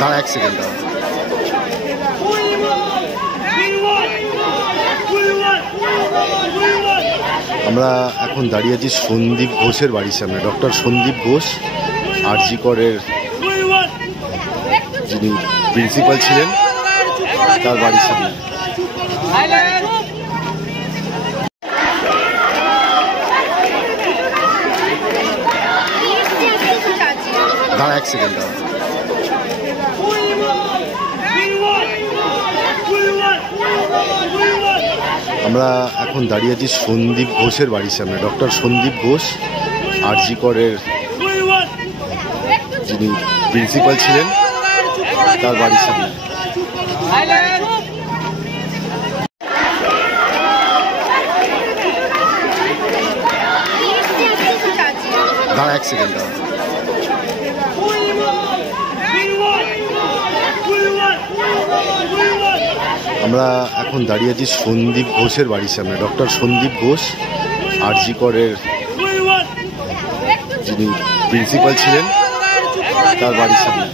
দাঁড়া এক সেকেন্ড দাঁড়া। আমরা এখন দাঁড়িয়ে আছি সন্দীপ ঘোষের বাড়ির সামনে। ডক্টর সন্দীপ ঘোষ আরজি করের যিনি প্রিন্সিপাল ছিলেন তার বাড়ির সামনে। দাঁড়া এক সেকেন্ড দাঁড়া। আমরা এখন দাঁড়িয়ে আছি সন্দীপ ঘোষের বাড়ির সামনে। ডক্টর সন্দীপ ঘোষ আরজি করের যিনি প্রিন্সিপাল ছিলেন তার বাড়ির সামনে। দাঁড়া এক সেকেন্ড দাঁড়া। আমরা এখন দাঁড়িয়ে আছি সন্দীপ ঘোষের বাড়ির সামনে। ডক্টর সন্দীপ ঘোষ আরজি করের যিনি প্রিন্সিপাল ছিলেন তার বাড়ির সামনে।